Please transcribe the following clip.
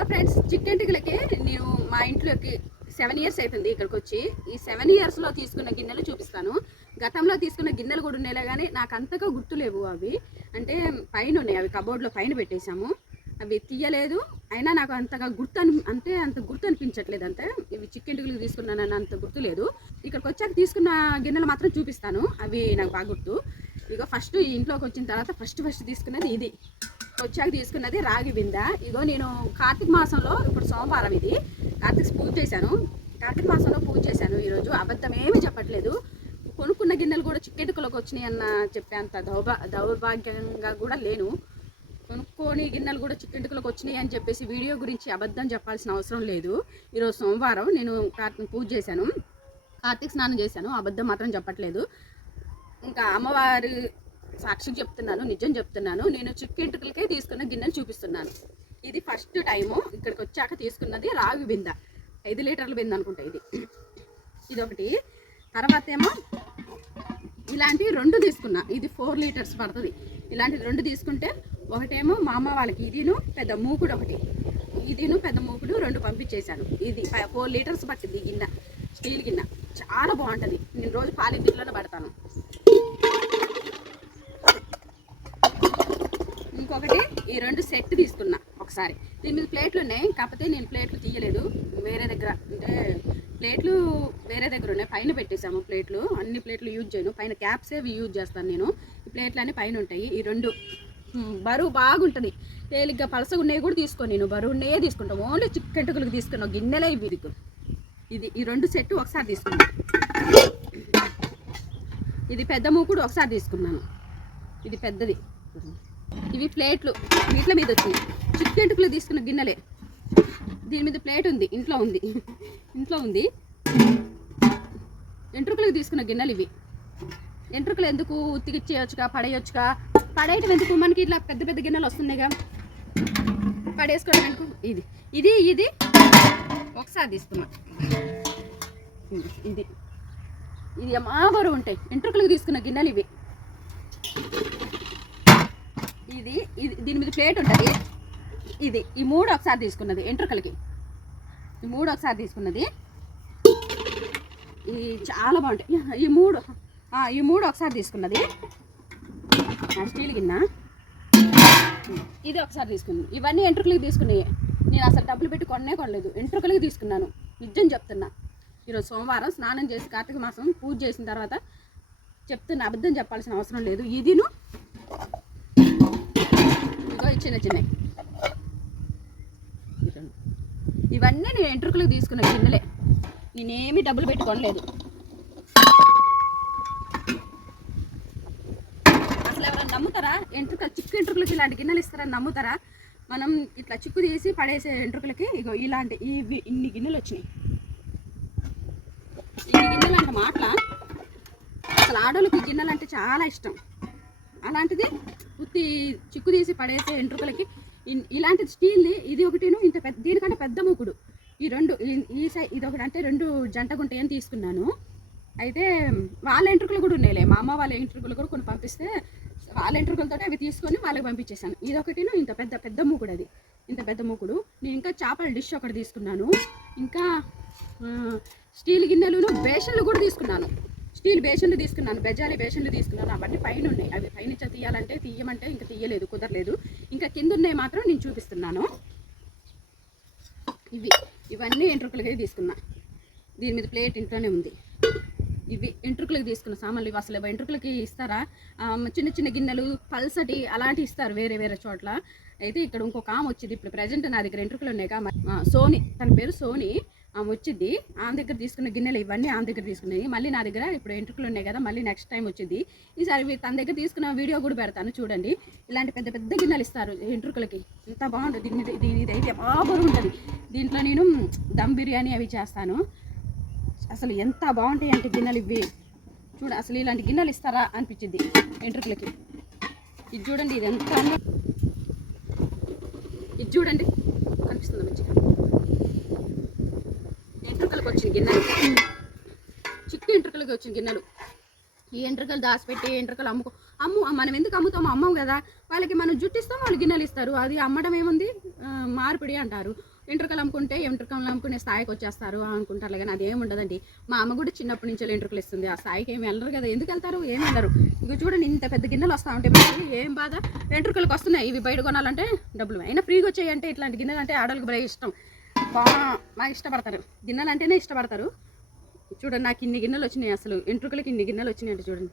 Hello friends చిక్కెంటికలకి నేను మా ఇంట్లోకి సెవెన్ ఇయర్స్ అవుతుంది ఇక్కడికి వచ్చి ఈ సెవెన్ ఇయర్స్లో తీసుకున్న గిన్నెలు చూపిస్తాను. గతంలో తీసుకున్న గిన్నెలు కూడా ఉండేలా కానీ నాకు అంతగా గుర్తులేవు అవి. అంటే పైన ఉన్నాయి అవి కబోర్డ్లో పైన పెట్టేశాము. అవి తీయలేదు. అయినా నాకు అంతగా గుర్తు అని అంటే అంత గుర్తు అనిపించట్లేదు అంతే. ఇవి చిక్కెంటికలు తీసుకున్నానని అంత గుర్తులేదు ఇక్కడికి వచ్చాక తీసుకున్న గిన్నెలు మాత్రం చూపిస్తాను. అవి నాకు బాగా గుర్తు. ఇక ఫస్ట్ ఈ ఇంట్లోకి వచ్చిన తర్వాత ఫస్ట్ ఫస్ట్ తీసుకున్నది ఇది. వచ్చాక తీసుకున్నది రాగి బింద. ఇగో నేను కార్తీక మాసంలో ఇప్పుడు సోమవారం ఇది. కార్తీక పూజ చేశాను. కార్తీక మాసంలో పూజ చేశాను ఈరోజు. అబద్ధం ఏమీ చెప్పట్లేదు. కొనుక్కున్న గిన్నెలు కూడా చిక్కెటుకలకు వచ్చినాయి అన్న చెప్పేంత దౌర్భా దౌర్భాగ్యంగా కూడా లేను. కొనుక్కొని గిన్నెలు కూడా చిక్కెంటుకలకు వచ్చినాయి అని చెప్పేసి వీడియో గురించి అబద్ధం చెప్పాల్సిన అవసరం లేదు. ఈరోజు సోమవారం నేను కార్తీక పూజ చేశాను. కార్తీక స్నానం చేశాను. అబద్ధం మాత్రం చెప్పట్లేదు. ఇంకా అమ్మవారి సాక్షి చెప్తున్నాను నిజం చెప్తున్నాను. నేను చిక్కెంటుకలకే తీసుకున్న గిన్నెను చూపిస్తున్నాను. ఇది ఫస్ట్ టైము ఇక్కడికి వచ్చాక తీసుకున్నది రాగి బింద. ఐదు లీటర్ల బింద అనుకుంటా ఇది. ఇది ఒకటి తర్వాత ఏమో ఇలాంటి రెండు తీసుకున్నా. ఇది ఫోర్ లీటర్స్ పడుతుంది. ఇలాంటి రెండు తీసుకుంటే ఒకటేమో మా అమ్మ వాళ్ళకి ఇదిను పెద్ద మూకుడు ఒకటి. ఇదిను పెద్ద మూకుడు రెండు పంపించేశాను. ఇది ఫోర్ లీటర్స్ పట్టింది గిన్నె స్టీల్ గిన్నె. చాలా బాగుంటుంది. నేను రోజు పాలి దీంట్లోనే పడతాను ఇంకొకటి ఈ రెండు సెట్ తీసుకున్నా ఒకసారి. దీని మీద ప్లేట్లు ఉన్నాయి కాకపోతే నేను ప్లేట్లు తీయలేదు. వేరే దగ్గర అంటే ప్లేట్లు వేరే దగ్గర ఉన్నాయి. పైన పెట్టేశాము ప్లేట్లు అన్ని ప్లేట్లు యూజ్ చేయను. పైన క్యాప్సే యూజ్ చేస్తాను నేను. ఈ ప్లేట్లు అన్ని పైన ఉంటాయి. ఈ రెండు బరువు బాగుంటుంది. తేలిగ్గా పలసగా ఉన్నాయి కూడా తీసుకోను నేను. బరువు ఉన్నాయే తీసుకుంటాం ఓన్లీ చిక్కెంటుకలకు తీసుకున్నాం. గిన్నెలే ఇవి ఇది. ఇది ఈ రెండు సెట్ ఒకసారి తీసుకున్నాను. ఇది పెద్ద మూకుడు ఒకసారి తీసుకున్నాను. ఇది పెద్దది. ఇవి ప్లేట్లు. వీటిల మీద వచ్చినాయి చిక్కెంటుకులు తీసుకున్న గిన్నెలే. దీని మీద ప్లేట్ ఉంది ఇంట్లో ఉంది. ఇంట్లో ఉంది. ఎంట్రుకులకు తీసుకున్న గిన్నెలు ఇవి. ఎంట్రుకలు ఎందుకు ఉత్తికిచ్చేయొచ్చుగా పడేయొచ్చుగా? పడేయటం ఎందుకు? మనకి ఇట్లా పెద్ద పెద్ద గిన్నెలు వస్తున్నాయిగా. పడేసుకోవడం ఎందుకు ఇది. ఇది ఇది. ఒకసారి తీసుకున్నా. ఇది. ఇది ఇది మా బరువు ఉంటాయి. ఎంట్రుకలకు తీసుకున్న గిన్నెలు ఇవి. ఇది ఇది దీని మీద ప్లేట్ ఉంటుంది. ఇది ఈ మూడు ఒకసారి తీసుకున్నది ఎంట్రుకలకి ఈ మూడు ఒకసారి తీసుకున్నది. ఈ చాలా బాగుంటాయి. ఈ మూడు ఈ మూడు ఒకసారి తీసుకున్నది. ఆ, స్టీల్ గిన్న ఇది ఒకసారి తీసుకుంది ఇవన్నీ ఎంట్రుకలకి తీసుకున్నాయి. నేను అసలు డబ్బులు పెట్టి కొన్నే కొనలేదు. ఎంట్రుకలకి తీసుకున్నాను. నిజం చెప్తున్నా. ఈరోజు సోమవారం స్నానం చేసి కార్తీక మాసం పూజ చేసిన తర్వాత చెప్తున్నా అబద్ధం చెప్పాల్సిన అవసరం లేదు. ఇదిను చిన్న చిన్నవి. ఇవన్నీ నేను ఎంట్రుకులకు తీసుకున్న చిన్నలే. నేనేమి డబ్బులు పెట్టుకోలేదు అసలు ఎవరైనా నమ్ముతారా? ఎంట్రుక చిక్కు ఎంట్రుకలకి ఇలాంటి గిన్నెలు ఇస్తారని నమ్ముతారా? మనం ఇట్లా చిక్కు తీసి పడేసే ఎంట్రుకలకి ఇగో ఇలాంటి ఇవి ఇన్ని గిన్నెలు వచ్చినాయి. ఇన్ని గిన్నెలు అంటే మాటల? అసలు ఆడోళ్ళకి గిన్నెలు అంటే చాలా ఇష్టం. అలాంటిది ఉత్తి చిక్కు తీసి పడేసే ఎంట్రుకలకి ఇలాంటి స్టీల్ది ఇది ఒకటిను ఇంత పెద్ద దీనికంటే పెద్ద మూకుడు. ఈ రెండు ఈ- ఈ సై ఇది ఒకటి అంటే రెండు జంట గుంటాయని తీసుకున్నాను. అయితే వాళ్ళ ఎంట్రుకలు కూడా ఉన్నాయిలే. మా అమ్మ వాళ్ళ ఎంట్రుకలు కూడా కొన్ని పంపిస్తే వాళ్ళ ఎంట్రుకలతో అవి తీసుకొని వాళ్ళకి పంపించేశాను. ఇది ఒకటిను ఇంత పెద్ద పెద్ద మూకుడు అది. ఇంత పెద్ద మూకుడు. నేను ఇంకా చేపల డిష్ ఒకటి తీసుకున్నాను. ఇంకా స్టీల్ గిన్నెలు బేషన్లు కూడా తీసుకున్నాను. స్టీల్ బేషన్లు తీసుకున్నాను బెజాలి బేషన్లు తీసుకున్నాను. అవన్నీ పైన ఉన్నాయి. అవి పైనుంచి తీయాలంటే తీయమంటే ఇంకా తీయలేదు కుదరలేదు. ఇంకా కింద ఉన్నాయి మాత్రం నేను చూపిస్తున్నాను. ఇవి ఇవన్నీ ఎంట్రుకలకి తీసుకున్నా. దీని మీద ప్లేట్ ఇంట్లోనే ఉంది. ఇవి ఎంట్రుకలకి తీసుకున్న సామాన్లు ఇవి అసలు ఎంట్రుకలకి ఇస్తారా? చిన్న చిన్న గిన్నెలు పల్సటి అలాంటివి ఇస్తారు వేరే వేరే చోట్ల. అయితే ఇక్కడ ఇంకొక ఆమె వచ్చింది. ఇప్పుడు ప్రజెంట్ నా దగ్గర ఎంట్రుకలు ఉన్నాయి కా సోని తన పేరు సోని. ఆమె వచ్చింది ఆమె దగ్గర తీసుకున్న గిన్నెలు ఇవన్నీ ఆమె దగ్గర తీసుకున్నాయి. మళ్ళీ నా దగ్గర ఇప్పుడు ఎంట్రుకలు ఉన్నాయి కదా మళ్ళీ నెక్స్ట్ టైం వచ్చింది ఈసారి తన దగ్గర తీసుకున్న వీడియో కూడా పెడతాను చూడండి. ఇలాంటి పెద్ద పెద్ద గిన్నెలు ఇస్తారు ఎంట్రుకలకి. ఎంత బాగుంటుంది. దీని దీని ఇది అయితే బాగా ఉంటుంది. దీంట్లో నేను దమ్ బిర్యానీ అవి చేస్తాను. అసలు ఎంత బాగుంటాయి అంటే గిన్నెలు ఇవి. చూడ అసలు ఇలాంటి గిన్నెలు ఇస్తారా అనిపించింది ఎంట్రుకలకి. ఇది చూడండి ఇది ఎంత ఇది చూడండి. ఎంట్రుకలకు వచ్చిన గిన్నెలు. చిక్కు ఎంట్రుకలకి వచ్చిన గిన్నెలు. ఈ ఎంట్రుకలు దాచిపెట్టి ఎంట్రుకలు అమ్ముకో అమ్ము మనం ఎందుకు అమ్ముతామో అమ్మం కదా. వాళ్ళకి మనం జుట్టిస్తాం వాళ్ళు గిన్నెలు ఇస్తారు. అది అమ్మడం ఏముంది? మార్పిడి అంటారు. ఎంట్రుకలు అమ్ముకుంటే ఎంట్రుకలు అమ్ముకునే స్థాయికి వచ్చేస్తారు అనుకుంటారు. కానీ అదేం ఉండదండి. మా అమ్మ కూడా చిన్నప్పటి నుంచి ఎంట్రుకలు ఇస్తుంది. ఆ స్థాయికి ఏమి వెళ్ళరు కదా. ఎందుకు వెళ్తారు? ఏమి వెళ్ళరు. ఇక చూడండి ఇంత పెద్ద గిన్నెలు వస్తూ ఉంటాయి మనకి ఏం బాధ? ఎంట్రుకలకు వస్తున్నాయి. ఇవి బయట కొనాలంటే డబ్బులు. అయినా ఫ్రీగా వచ్చాయి అంటే ఇట్లాంటి గిన్నెలు అంటే ఆడవాళ్ళకి భలే ఇష్టం. బాగా ఇష్టపడతారు. గిన్నెలు అంటేనే ఇష్టపడతారు. చూడండి నాకు ఇన్ని గిన్నెలు వచ్చినాయి అసలు. ఎంట్రుకలకి ఇన్ని గిన్నెలు వచ్చినాయి అంటే చూడండి